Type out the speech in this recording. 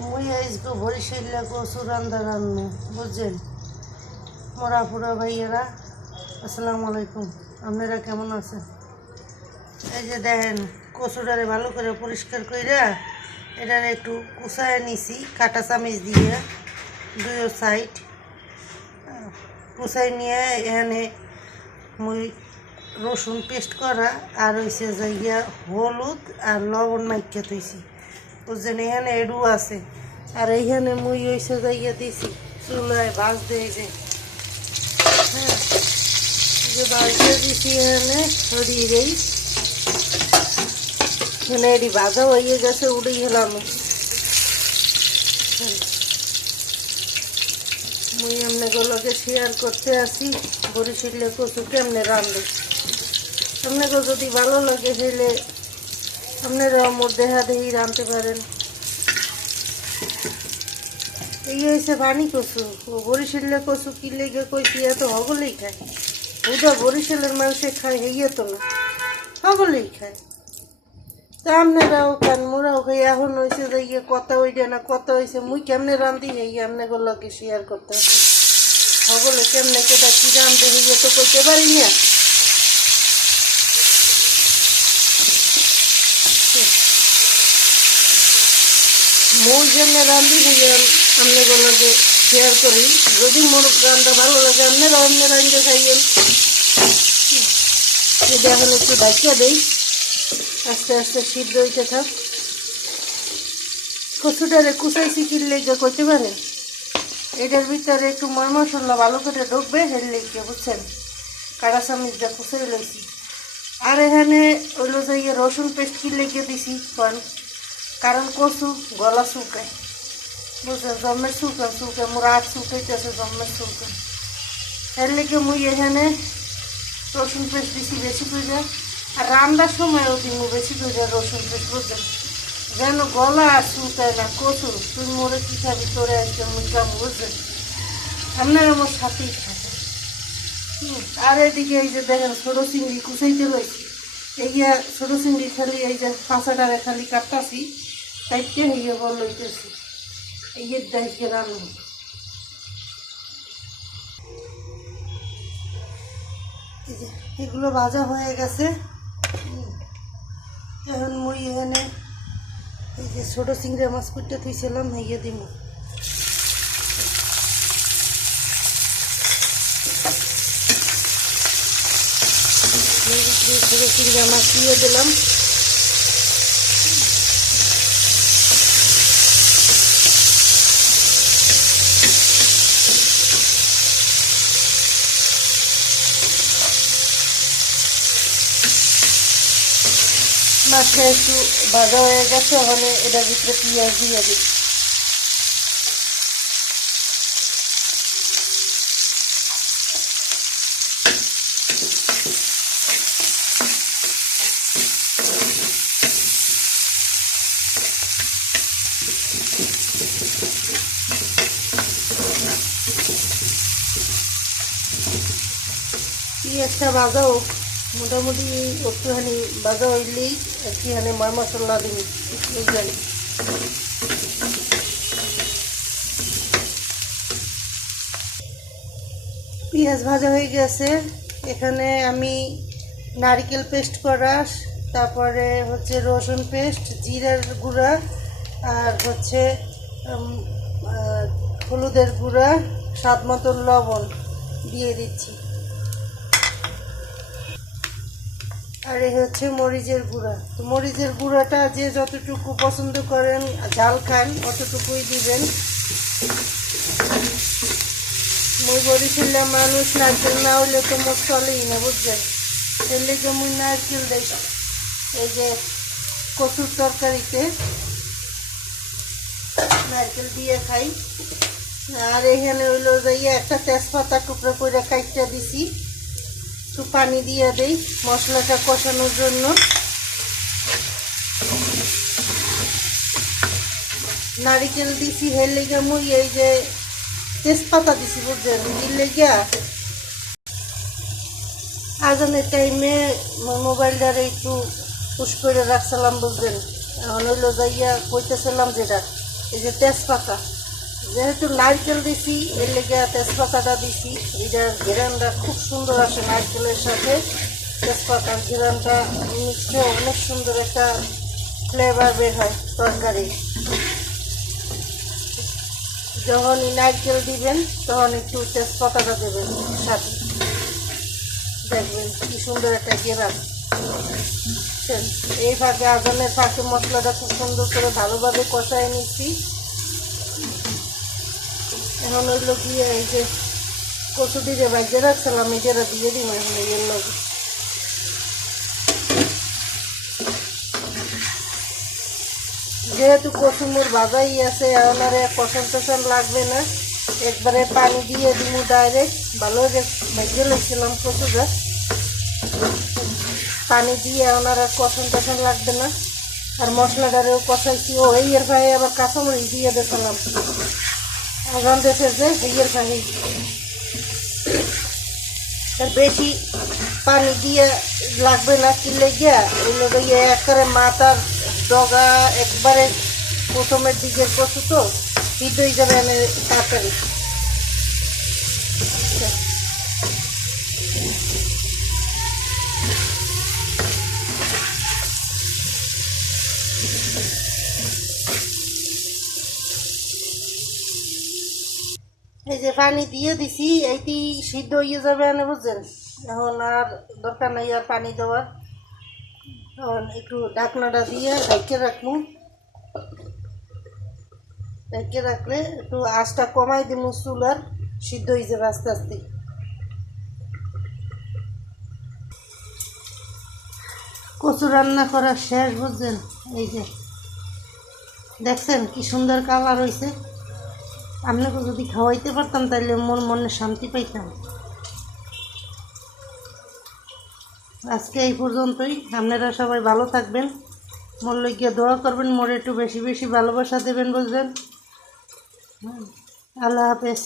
মুই আজকে বরিশালে কচু রান্না রান্না বুঝছেন মোরা পুরা ভাইয়েরা। আসসালামু আলাইকুম, আপনারা কেমন আছেন? এই যে দেখেন কচুটারে ভালো করে পরিষ্কার কইরা এটার একটু কুচায় নিছি কাটা চামিচ দিয়ে দুই সাইড কুচাই নিয়ে এখানে মুই রসুন পেস্ট করা আর হয়েছে যাইয়া হলুদ আর লবণ মাইকা থইছি বুঝছেন। এখানে এডু আছে আর এইখানে মুই হয়েছে যাইয়া দিছি চুলায় ভাজ দিয়ে যে হ্যাঁ যে বাড়িতে দিছি এখানে সরিয়েই এখানে এটি ভাজা হয়ে গেছে উড়ে গেলাম। মুই আপনাগুলোকে শেয়ার করতে আসি বরিশালে কচু কেমনে রান্ধে। আপনাকে যদি ভালো লাগে তাহলে আপনারা মোর দেহা দেহি রাঁধতে পারেন। এই হয়েছে পানি কচু। ও বরিশালে কচু কি লেগে কইছি এত হগলেই খায়, ওটা বরিশালের মানুষে খায় হইয়া তো না, হগলেই খায়। তা আপনারাও খান মোরাও খাই। এখন হয়েছে যে ইয়ে কথা ওইটা না কথা হয়েছে মুই কেমনে রাঁধি এই আপনাগুলোকে শেয়ার করতে হবে। হগলে কেমনে কেটা কি রাঁধতে হইয়া তো কইতে পারি না। মই যেমনি রাঁধি হইয়া আপনাগুলোকে শেয়ার করি। যদি মোর রান্না ভালো লাগে আপনারাও এমনি রাঁধতে খাইয়েন। যদি এখন একটু ঢাকিয়া দেই আস্তে আস্তে সিদ্ধ হইতে থাক। কচুটারে কুচাইছি কি লেগে কইতে পারেন, এটার ভিতরে একটু মশলা ভালো করে ঢুকবে এর লেগে বুঝছেন। কাঁচা চামিচ দিয়ে কুচাই লইছি। আর এখানে ওইলো যাইয়ে রসুন পেস্ট কি লেগে দিছি কারণ কচু গলা শুকায় বুঝছেন, জন্মের শুকায় মোর আট শুকাইতেছে জন্মের শুকায়। এর লেগে মুই এখানে রসুন পেস্ট দিছি বেশি করে। আর রান্নার সময়ও দিব বেশি করে রসুন পেস্ট বুঝছেন, যেন গলা আর শুকায় না। কচু তুই মোরে কি খাবি তোরে একদম মুখলাম বুঝছেন, আপনারা আমার সাথেই থাকে। আর এদিকে এই যে দেখেন ছোটো চিংড়ি কুচাইতে লইছি। এই ছোটো চিংড়ি খালি এই যে কাঁচাটারে খালি কাটতাছি কাটতে হইয়া বল লইতেছি এই দেখে রান্না। এই যে এগুলো ভাজা হয়ে গেছে। এখন মুই এখানে এই যে ছোটো চিংড়ি মাছ কুটতে থুইছিলাম হইয়া দিব। ছোটো চিংড়ি মাছ দিয়ে দিলাম। মাছটা একটু ভাজা হয়ে গেছে, ওখানে এটার ভিতরে পেঁয়াজ দিয়ে দিই। পেঁয়াজটা ভাজা হোক মোটামুটি একটুখানি ভাজা হইলেই একটুখানি মশলা দিন বুঝলেন। পেঁয়াজ ভাজা হয়ে গেছে। এখানে আমি নারকেল পেস্ট করা, তারপরে হচ্ছে রসুন পেস্ট, জিরার গুঁড়া আর হচ্ছে হলুদের গুঁড়া, স্বাদ মতন লবণ দিয়ে দিচ্ছি। আর এই হচ্ছে মরিচের গুঁড়া। তো মরিচের গুঁড়াটা যে যতটুকু পছন্দ করেন ঝাল খান অতটুকুই দিবেন। মুই বরিশালের মানুষ, নারকেল না হইলে তো মোট চলেই না বুঝছেন। এর লেগে মুই নারকেল দেই এই যে কচুর তরকারিতে নারকেল দিয়ে খাই। আর এখানে হইলো যাইয়া একটা তেজপাতা টুকরো করে কাইটটা দিছি। একটু পানি দিয়ে দেই মশলাটা কষানোর জন্য। নারিকেল দিছি হের লেগে মুই এই যে তেজপাতা দিছি বুঝছেন, দিল লেগিয়া আজানের টাইমে মোবাইলটারে একটু পুশ করে রাখছিলাম বুঝলেন। এখন হইলো যাইয়া কইতেছিলাম যেটা এই যে তেজপাতা, যেহেতু নারকেল দিছি এর লেগে তেজপাতাটা দিছি। এটার ঘেরানটা খুব সুন্দর আসে, নারকেলের সাথে তেজপাতার ঘেরানটা মিক্সড অনেক সুন্দর একটা ফ্লেভার বের হয় তরকারি। যখনই নারকেল দিবেন তখন একটু তেজপাতাটা দেবেন সাথে, দেখবেন কি সুন্দর একটা ঘেরান। এই ফাঁকে আজানের ফাঁকে মশলাটা খুব সুন্দর করে ভালোভাবে কষায় নিচ্ছি। এখন ওইগুলো দিয়ে এই যে কচু দিয়ে বাজে রাখছিলাম এটারা দিয়ে দিন এখন এর লগে। যেহেতু কচু মোর ভাজাই আছে এখন আর কষান টষান লাগবে না, একবারে পানি দিয়ে দিব ডাইরেক্ট। ভালো ভেজে লইছিলাম কচুটা, পানি দিয়ে এখন আর কষান টষান লাগবে না। আর মশলাটারেও কষাইছি। ও এর ভাই আবার কাঁচামরিচ দিয়ে দেখালাম, এখন দেশে যে এর ভাই বেশি পানি দিয়ে লাগবে না, কিনলে গিয়া ওইগুলো একবারে মাথার ডগা একবারে প্রথমের দিকের কচু তো সিদ্ধ হয়ে যাবে তাড়াতাড়ি। এই যে পানি দিয়ে দিছি, এইটি সিদ্ধ হয়ে যাবে না বুঝছেন। এখন আর দরকার নাই আর পানি দেওয়ার। এখন একটু ঢাকনাটা দিয়ে ঢেকে রাখবো। ঢেকে রাখলে একটু আঁচটা কমাই দিব চুলার, সিদ্ধ হয়ে যাবে আস্তে আস্তে। কচু রান্না করা শেষ বুঝছেন। এই যে দেখছেন কি সুন্দর কালার হয়েছে। আপনাকে যদি খাওয়াইতে পারতাম তাহলে মোর মনে শান্তি পাইতাম। আজকে এই পর্যন্তই। আপনারা সবাই ভালো থাকবেন, মোর লইগিয়া দোয়া করবেন, মোর একটু বেশি বেশি ভালোবাসা দেবেন বুঝলেন। আল্লাহ হাফেজ।